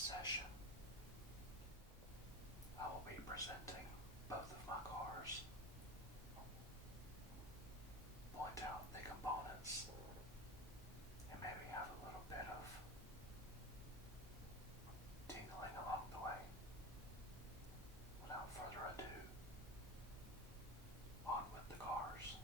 session, I will be presenting both of my cars, point out the components, and maybe have a little bit of tingling along the way. Without further ado, on with the cars.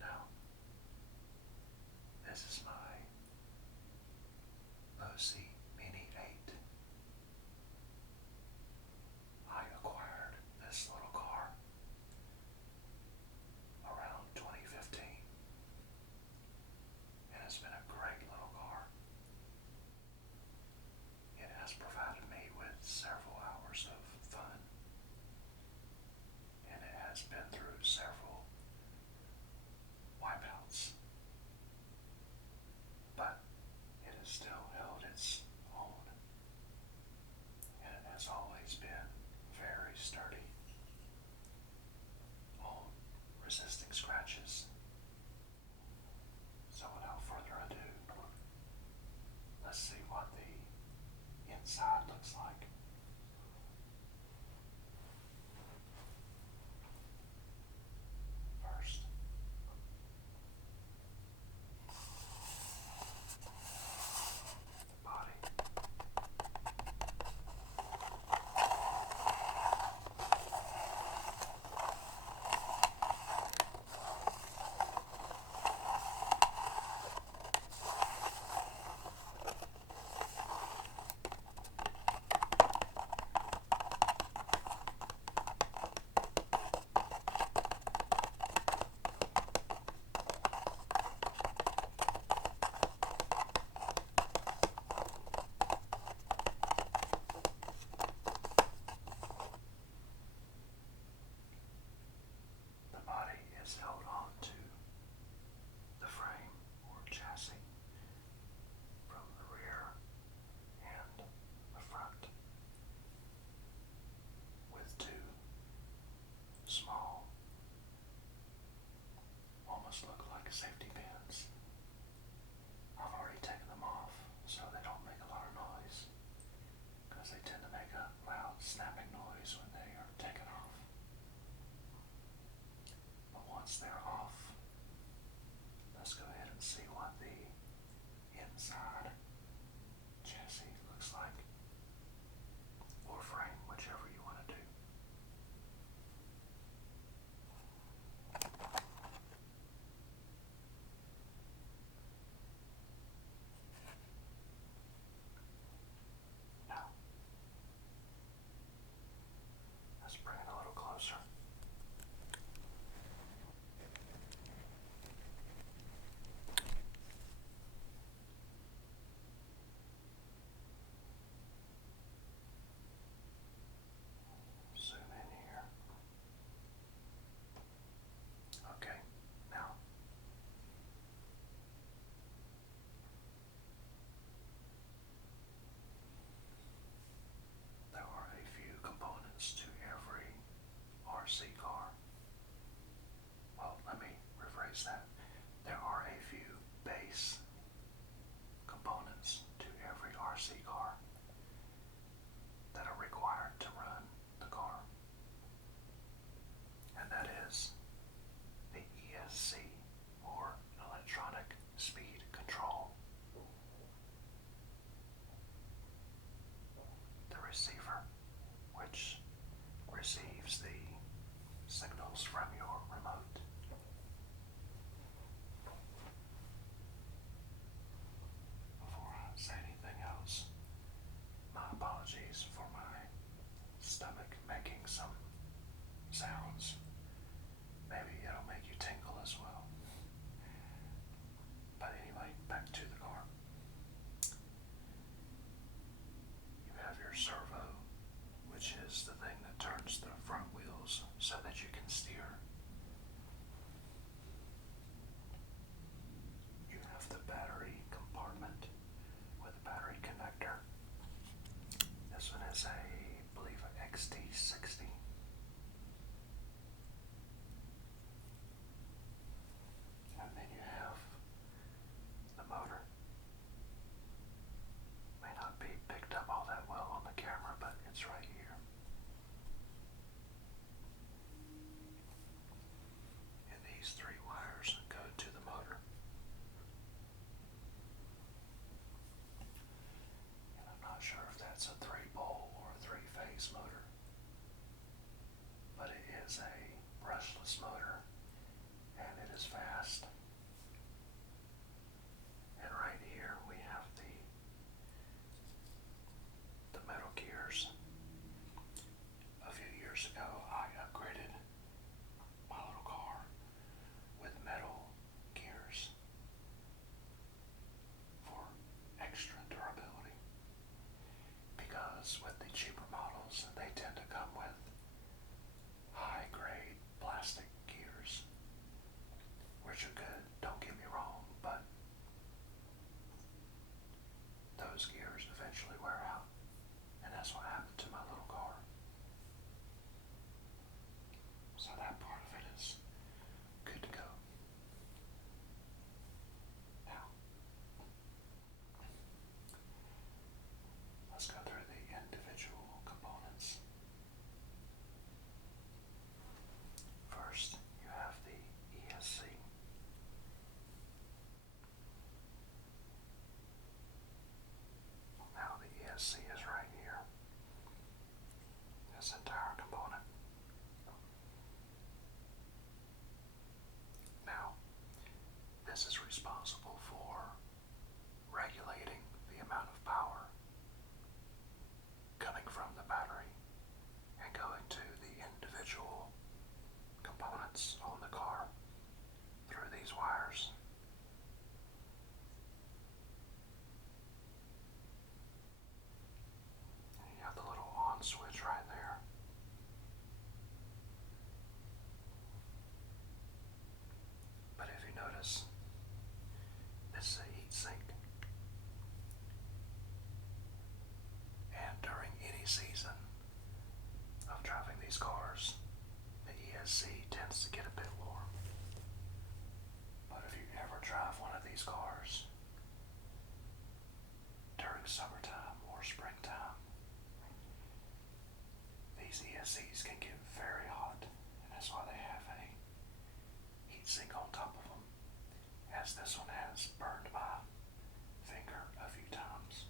Now, this is my OC Mini 8. I acquired this little car around 2015, and it's been a great little car. It has provided me with several hours of fun, and it has been through several wipeouts. this is responsible for regulating the amount of power coming from the battery and going to the individual components on the car through these wires. And you have the little on switch right there. But if you notice, this is a heat sink. And during any season of driving these cars, the ESC tends to get a bit warm. But if you ever drive one of these cars during summertime or springtime, these ESCs can get very hot, and that's why they have a heat sink on top of them, as this one has burned my finger a few times.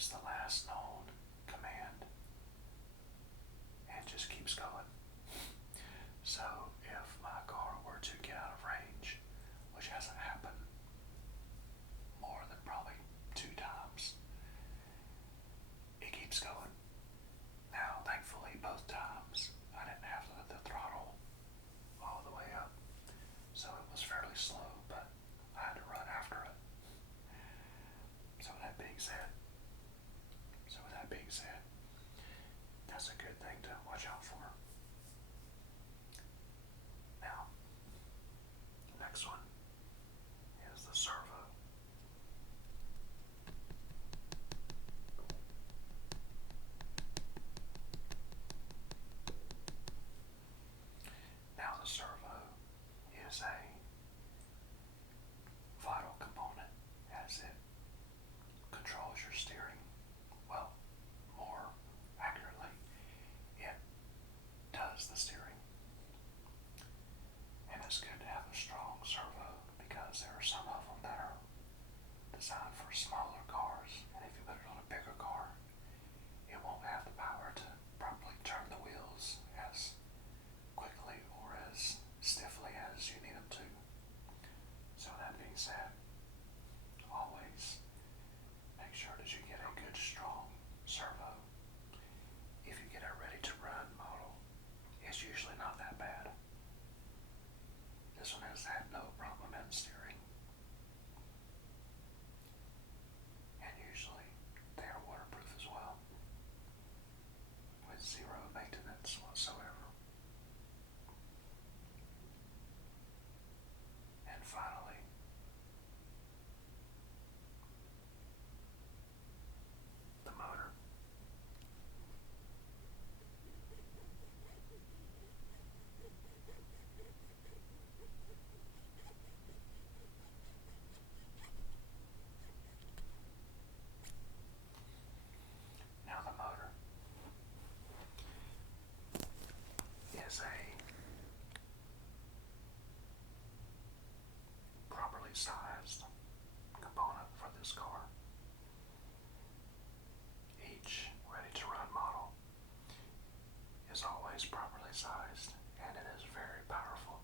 use the last known command and just keeps going. So if my car were to get out of range, which hasn't happened more than probably 2 times, it keeps going. Now, thankfully, both times I didn't have the throttle all the way up, so it was fairly slow, but I had to run after it. So with that being said, that's a good thing to watch out for. Now, the next one is the servo. Now, the servo is a vital component as it controls your steering. Well, more accurately, it does the steering. And it's good to have a strong servo because there are some of them that are designed for smaller cars, and if you put it on a bigger car, it won't have the power to properly turn the wheels as quickly or as stiffly as you need them to. So that being said, always make sure that you get a good strong servo. If you get a ready to run model, it's usually not that bad. This one has had no problem in steering. And usually they are waterproof as well, with zero maintenance whatsoever. And finally, the motor. Now the motor is a properly sized component for this car. Each ready-to-run model is always properly sized, and it is very powerful.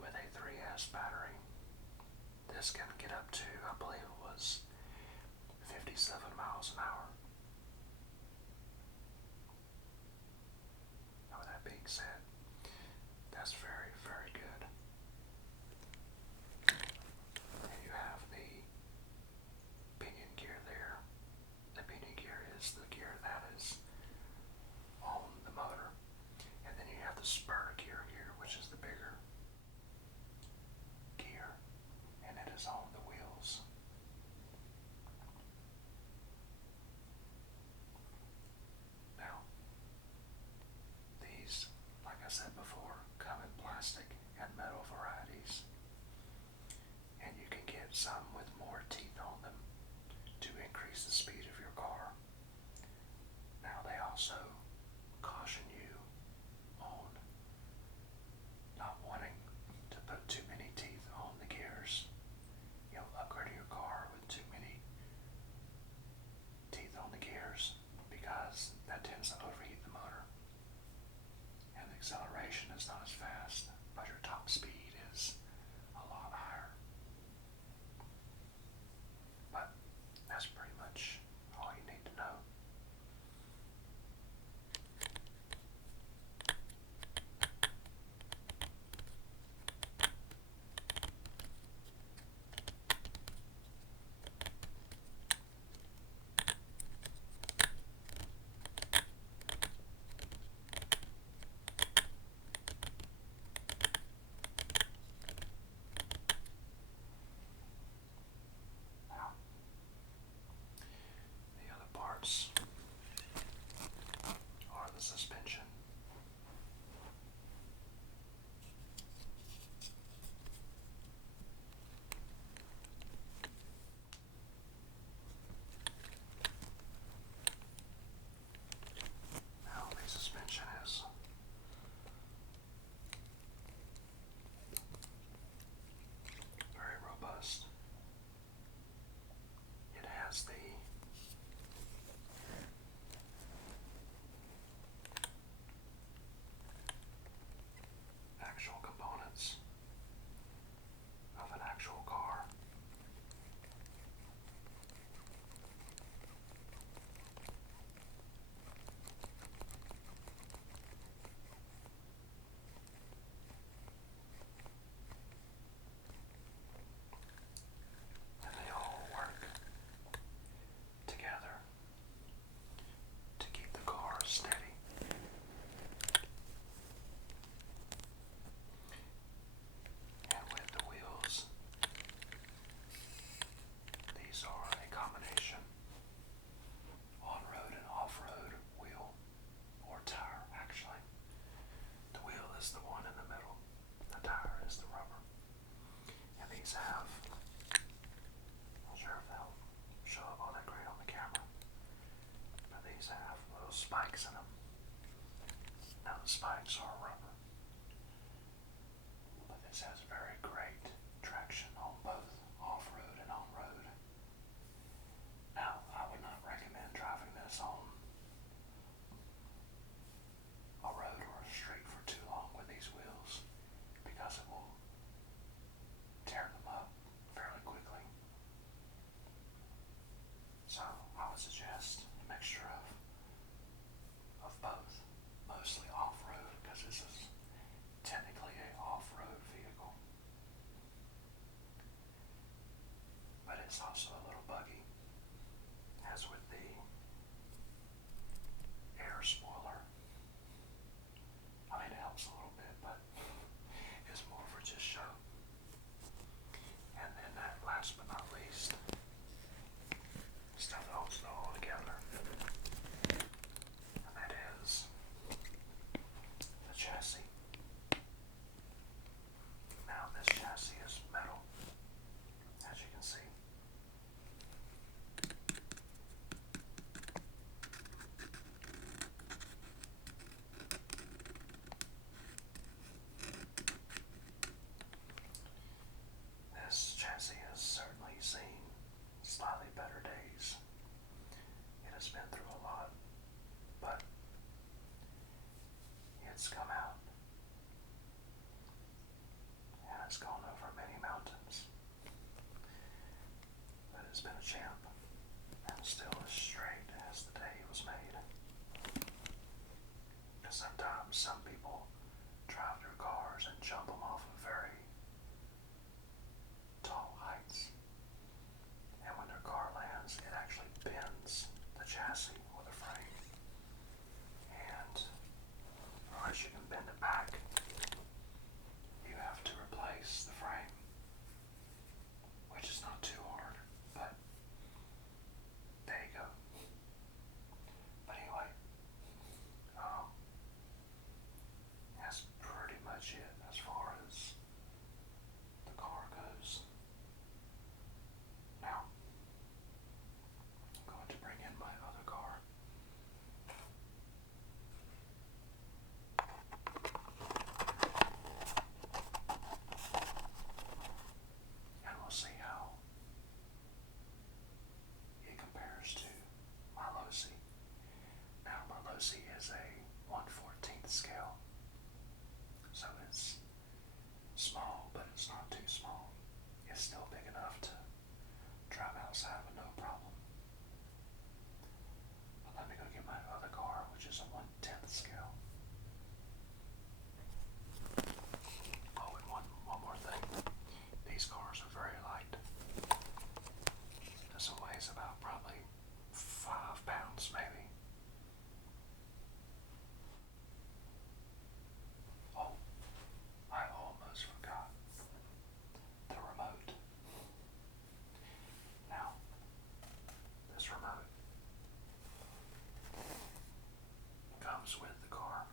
With a 3S battery, this can get up to, I believe it was 57 miles an hour. Now with that being said, that's very, very good. And you have the pinion gear there. The pinion gear is the gear that is on the motor. And then you have the spur gear here, which is the bigger gear, and it is on the wheels. it's also a little buggy, as with the air spoiler. I mean, it helps a little bit, but it's more for just show. And then that, last but not least, stuff that holds it all together, and that is the chassis. Now this chassis is metal, as you can see. This chassis has certainly seen slightly better days. It has been through a lot, but it's come out and it's gone over many mountains. But it's been a champ and still as straight as the day it was made. Because sometimes some people drive their cars and jump them off of very tall heights, and when their car lands, it actually bends the chassis or the frame, and unless you can bend it back, you have to replace the frame, which is not too hard, but there you go. But anyway, that's pretty much it as far as the car goes. Now, I'm going to bring in my other car. And we'll see how it compares to my Losi. Now, my Losi is a 1/14th scale, so it's small, but it's not too small. It's still big enough to drive outside with no problem. But let me go get my other car, which is a 1/10th scale. Oh, and one more thing. These cars are very light. This one weighs about probably 5 pounds, maybe. Oh, I almost forgot the remote. Now, this remote comes with the car.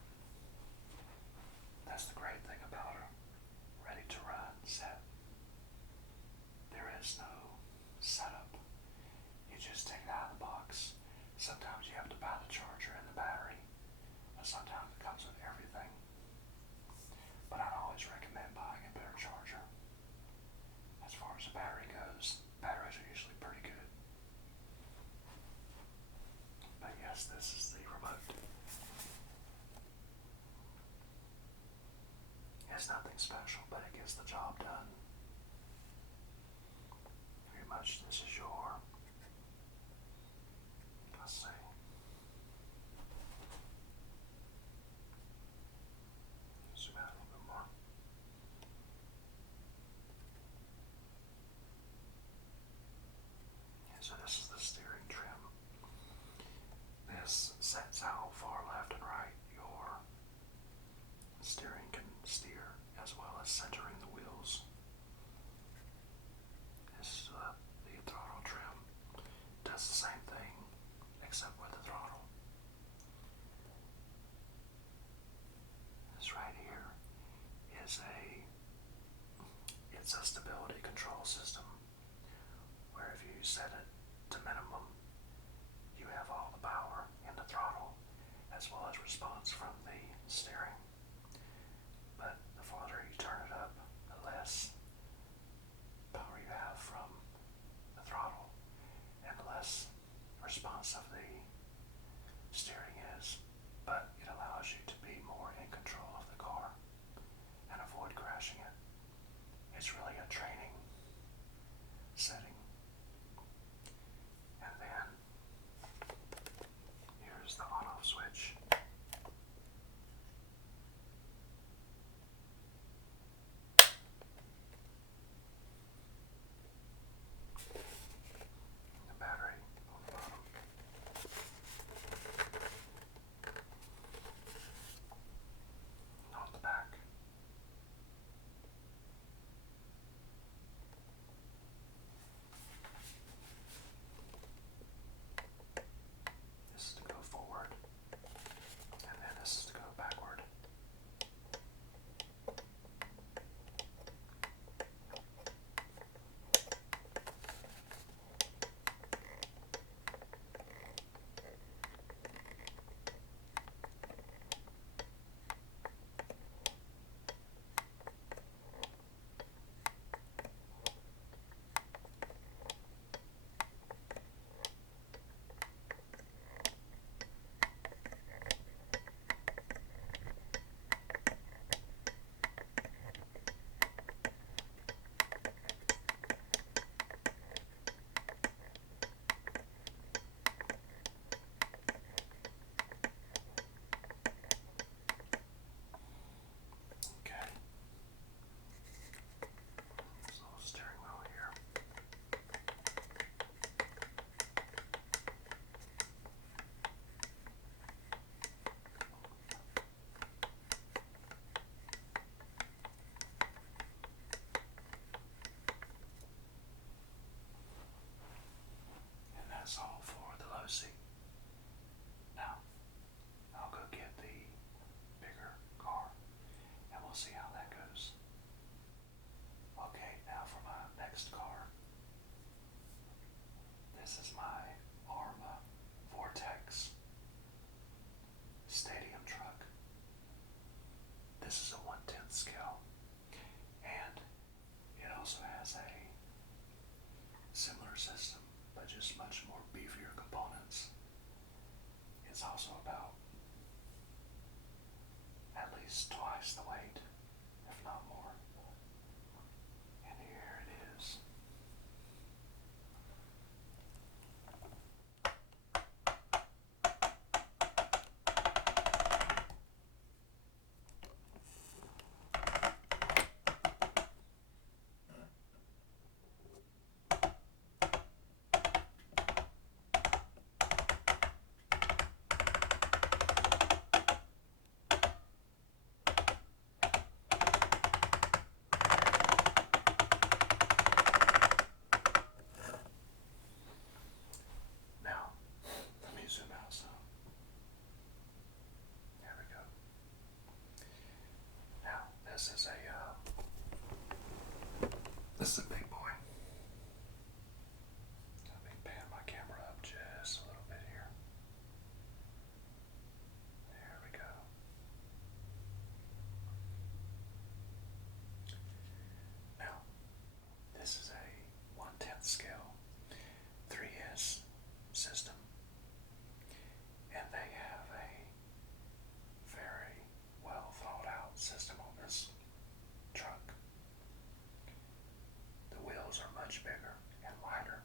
That's the great thing about a ready to run set. There is no setup. You just take it out of the box. Sometimes you have to buy the charger and the battery, but sometimes it comes with everything. But I'd always recommend buying a better charger. As far as the battery goes, batteries are usually pretty good. But yes, this is the remote. It's nothing special, but it gets the job done. Pretty much this is your, let's see. Zoom out a little bit more. Yeah, so this is the steering trim. This sets how far left and right your steering can steer, as well as centering the wheels. This the throttle trim does the same thing, except with the throttle. This right here is it's a stability control system, where if you set it to minimum, you have all the power in the throttle, as well as response from the steering. But the farther you turn it up, the less power you have from the throttle, and the less responsive the steering is. But it allows you to be more in control of the car and avoid crashing it. It's really a training setting. And then here's the on-off switch. This is a big boy. Let me pan my camera up just a little bit here. There we go. Now, this is a 1/10 scale 3S system, and they have a very well thought out system on this truck. The wheels are much bigger and lighter,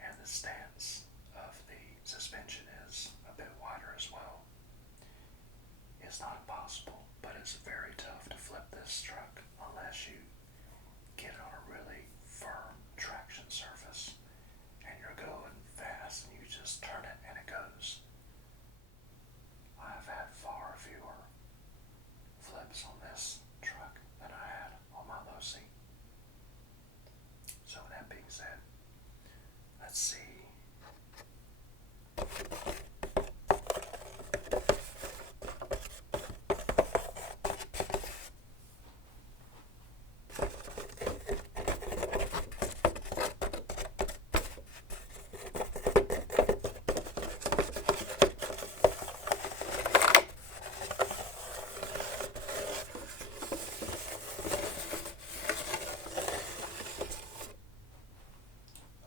and the stance of the suspension is a bit wider as well. It's not impossible, but it's very tough to flip this truck unless you get on a really firm traction surface and you're going fast and you just turn it and it goes. I've had far fewer flips on this truck than I had on my low seat. So with that being said, let's see.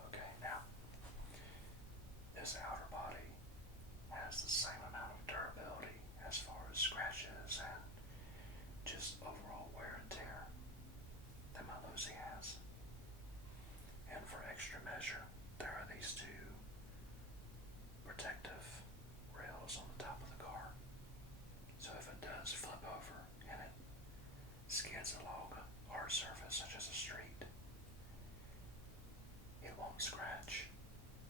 Okay, now this outer body has the same amount of durability as far as scratches and just overall wear and tear that my Lucy has. And for extra measure, there are these two protective rails on the top of the car. So if it does flip over and it skids along a hard surface such as a street, it won't scratch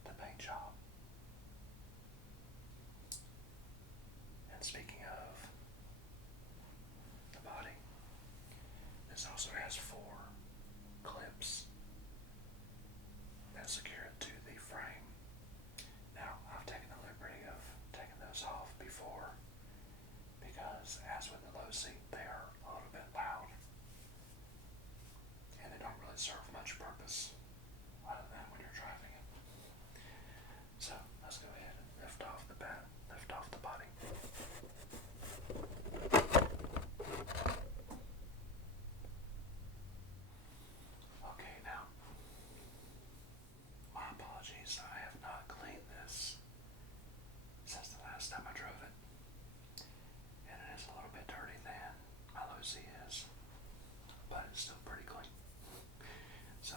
the paint job. And speaking of the body, this also has 4 clips that secure it to the frame. Now, I've taken the liberty of taking those off before because, as with the low seat, they are a little bit loud and they don't really serve much purpose other than when you're driving it. So, let's go ahead and lift off the body. Okay, now, my apologies, I have not cleaned this since the last time I drove it, and it is a little bit dirty than my Lucy is, but it's still pretty clean. So,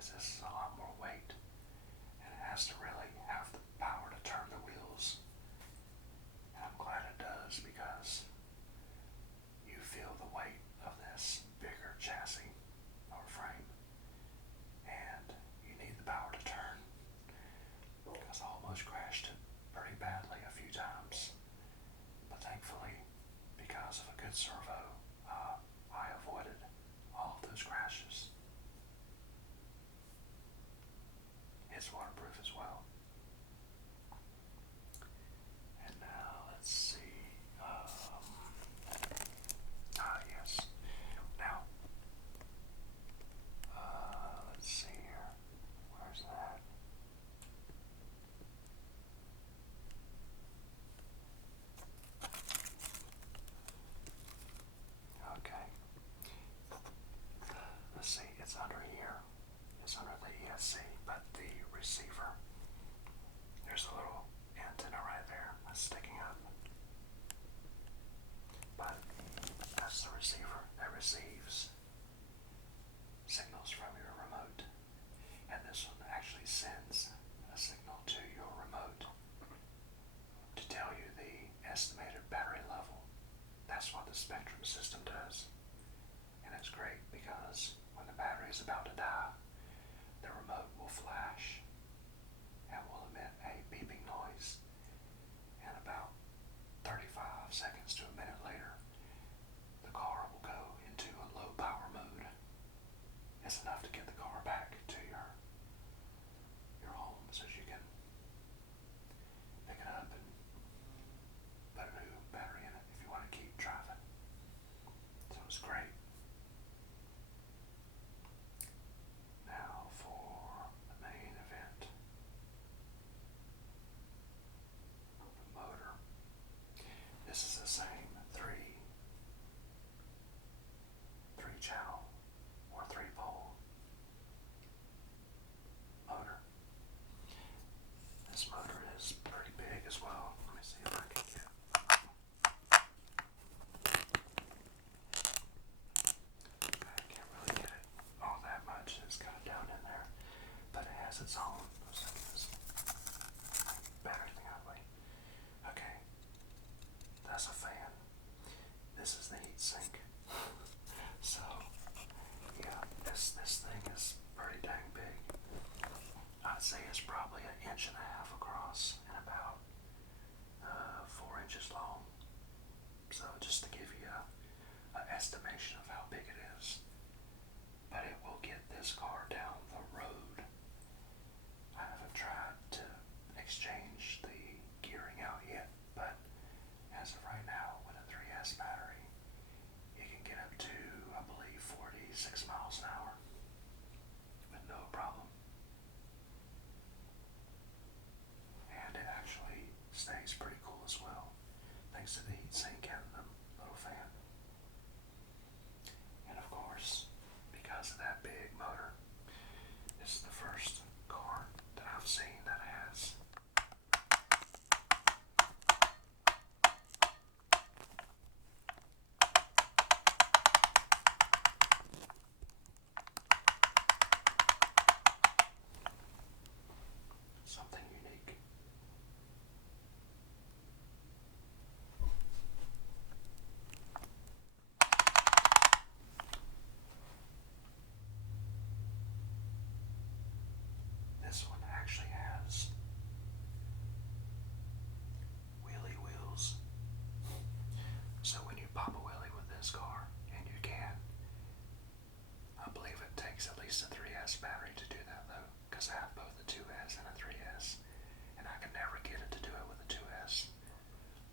because this is a lot more weight and it has to really have the power to turn the wheels. And I'm glad it does because you feel the weight of this bigger chassis or frame, and you need the power to turn because I almost crashed it pretty badly a few times. But thankfully, because of a good servo, I avoided all of those crashes. It's waterproof as well. And now let's see. Yes. Now, let's see here. Where's that? Okay. Let's see. It's under here. It's under the ESC, but the receiver, there's a little antenna right there that's sticking up. But that's the receiver that receives signals from your remote. And this one actually sends a signal to your remote to tell you the estimated battery level. That's what the Spectrum system does. And it's great because when the battery is about to die, the remote will flash and will emit a beeping noise. And about 35 seconds to a minute later, the car will go into a low power mode. It's enough to get the car back to your home so you can pick it up and put a new battery in it if you want to keep driving. So it's great. Now for the main event. The motor. This is the same three channel or 3-pole motor. This motor is pretty big as well. Let me see if I can get. I can't really get it all that much. It's kind of down in there, but it has its own. Better thing out of the way. Okay, that's a fan. This is the heat sink. So yeah, this thing is pretty dang big. I'd say it's probably 1.5 inches across and about 4 inches long. So just to give you an estimation of how big it is. But it will get this car down the road. I haven't tried to exchange the gearing out yet, but as of right now, with a 3S battery, you can get up to, I believe, 46 miles an hour with no problem. And it actually stays pretty cool as well, thanks to the heat sink and the little fan. And of course, because of that big motor, this is the first car that I've seen that has something unique. This one actually has wheelie wheels. So when you pop a wheelie with this car, and you can, I believe it takes at least a 3S battery to do that though, because I have both a 2S and a 3S, and I can never get it to do it with a 2S.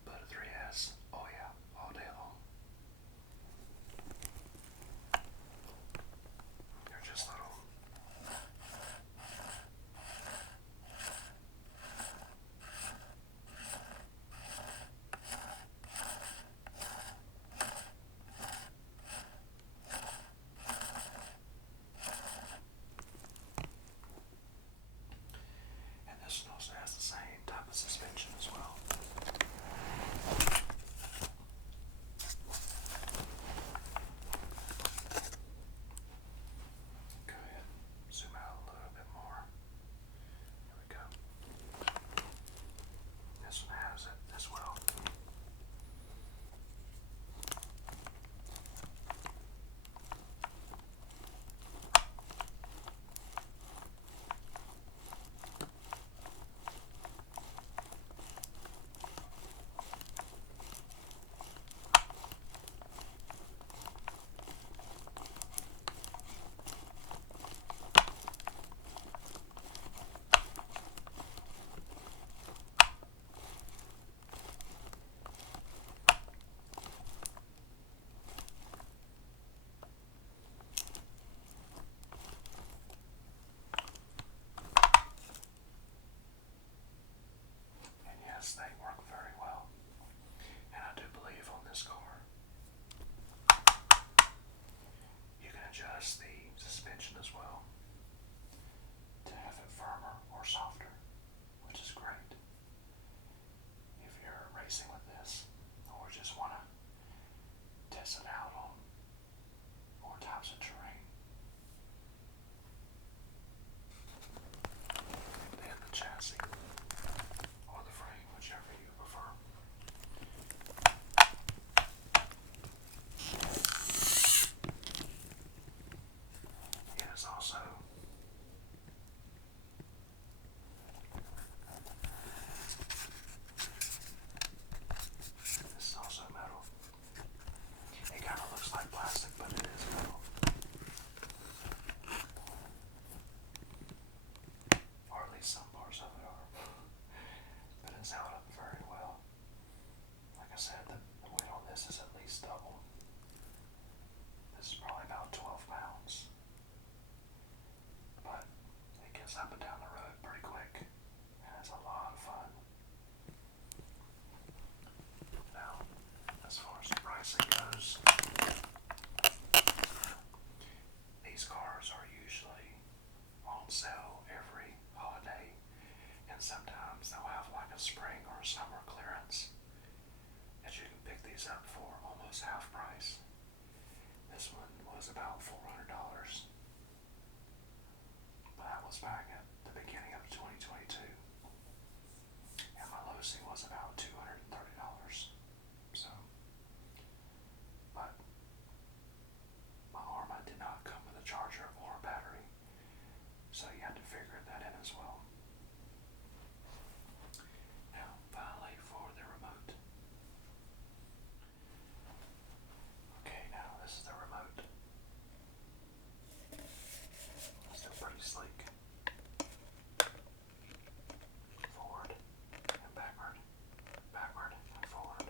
But a 3S, oh yeah, all day long. They're just little. this is at least double. This is probably about 12 pounds. But it gets up and down the road pretty quick, and it's a lot of fun. Now, as far as pricing goes, these cars are usually on sale every holiday, and sometimes they'll have like a spring or summer clearance that you can pick these up for almost half price. This one was about $400, but that was back at the beginning of 2022, and my Losi was about $230. So, but my Arma did not come with a charger or a battery, so you had to figure that in as well. Now, finally for the remote. Okay, now this is the remote. Still pretty sleek. Forward and backward, backward and forward.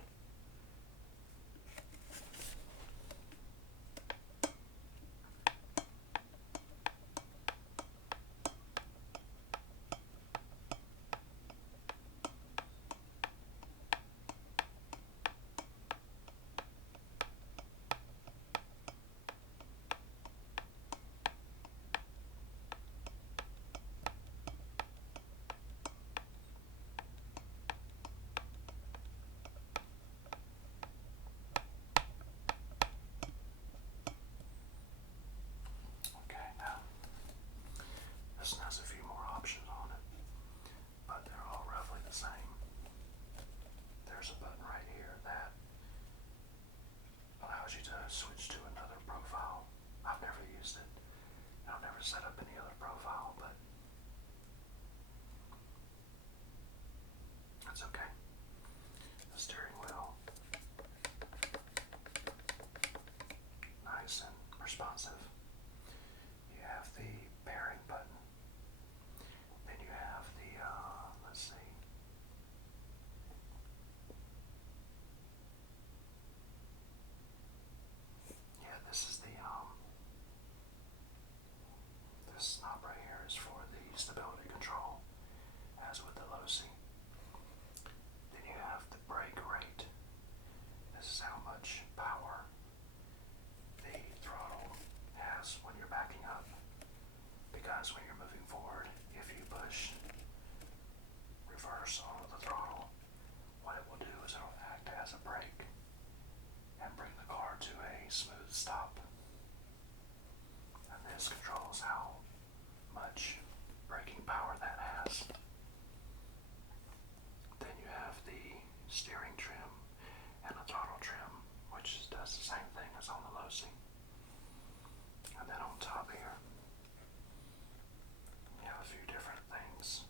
Okay, now this one has a few more options on it, but they're all roughly the same. There's a button right here that allows you to switch to another profile. I've never used it. I've never set up any other profile, but that's okay. The steering wheel, nice and responsive. You have the pairing button. Then you have the, let's see. Yeah, this is the, this knob right here is for the stability control, as with the Losi. Then you have the brake rate. This is how much power the throttle has when you're backing up. Because when you're moving forward, if you push reverse on the throttle, what it will do is it'll act as a brake and bring the car to a smooth stop. And this controls how much braking power that has. Then you have the steering trim and the throttle trim, which does the same thing as on the Losi. And then on top here, you have a few different things.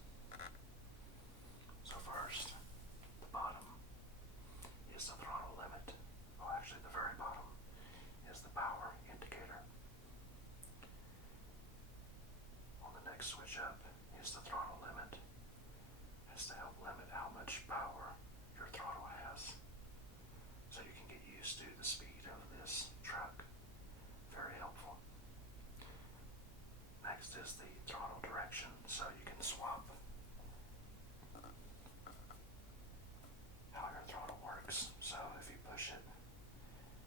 So first, the bottom is the throttle limit. Well, actually the very bottom is the power indicator. On the next switch up is the throttle limit. It's to help limit how much power your throttle has, so you can get used to the speed of this truck. Very helpful. Next is the throttle direction, so you can swap how your throttle works. So if you push it,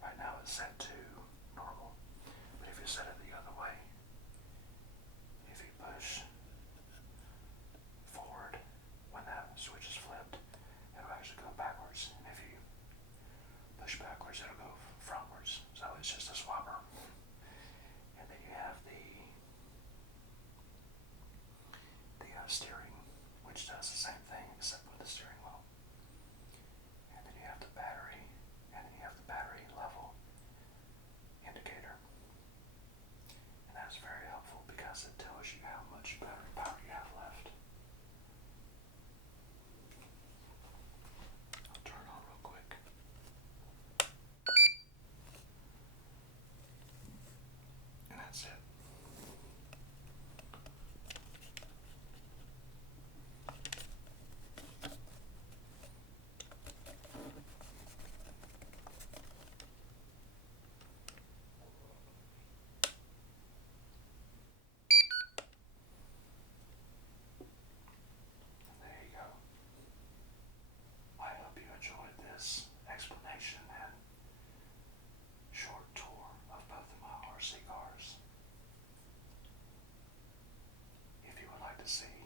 right now it's set to normal, but if you set it the other way, if you push forward, when that switch is flipped, it'll actually go backwards, and if you push backwards, it'll go frontwards. So it's just a swapper. And then you have the steering, which does the same thing except with the steering wheel. And then you have the battery, and then you have the battery level indicator. And that's very helpful because it tells you how much battery power you have left. I'll turn it on real quick. And that's it. to see